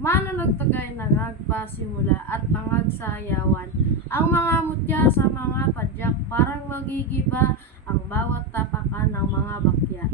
Manunagtagay nagagpasimula at nangagsayawan ang mga mutya sa mga padyak, parang magigiba ang bawat tapakan ng mga bakya.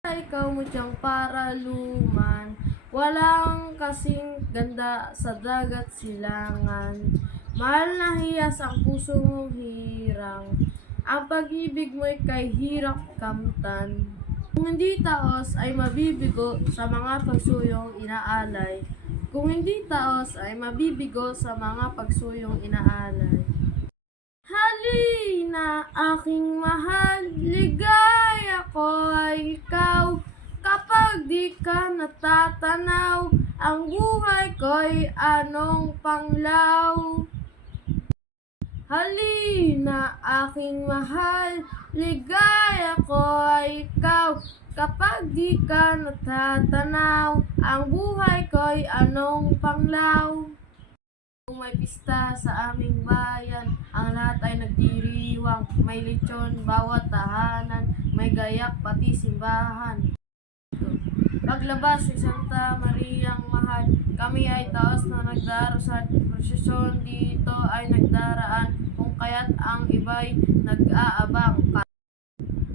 Ikaw mutyang paraluman, walang kasing ganda sa dagat silangan. Mahal na hiyas ang puso mong hirang, ang pag-ibig mo'y kay hirap kamtan. Kung hindi taos ay mabibigo sa mga pagsuyong inaalay. Kung hindi taos ay mabibigo sa mga pagsuyong inaalay. Halina aking mahal, ligaya ko ay ikaw. Kapag di ka natatanaw, ang buhay ko'y anong panglaw. Halina aking mahal, ligaya ko ay ikaw. Kapag di ka natatanaw, ang buhay ko'y anong panglaw. Kung may pista sa aming bayan, ang lahat ay nagdiriwang. May lechon bawat tahanan, may gayak pati simbahan. Paglabas ni Santa Mariang Mahal, kami ay taos na nagdarasal. Prosesyon dito ay nagdaraan, kung kaya't ang iba'y nag-aabang.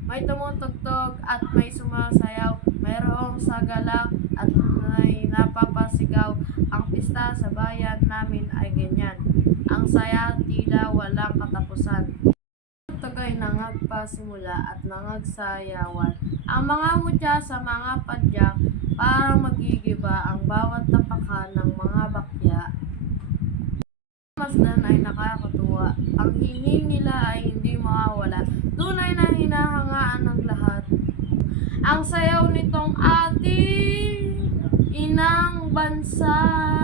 May tumutugtog at may sumasayaw, mayroong sagalak at may napapasigaw. Ang pista sa bayan namin ay ganyan, ang saya tila walang katapusan. Tagay nangagpasimula at nangagsayawan ang mga mutya sa mga padyak, parang magigiba ang bawat tapakan ng mga bakya. Masdan ay nakakatuwa, ang hingin nila ay hindi mawawala, tunay na hinahangaan ng lahat. Ang sayaw nitong ating inang bansa.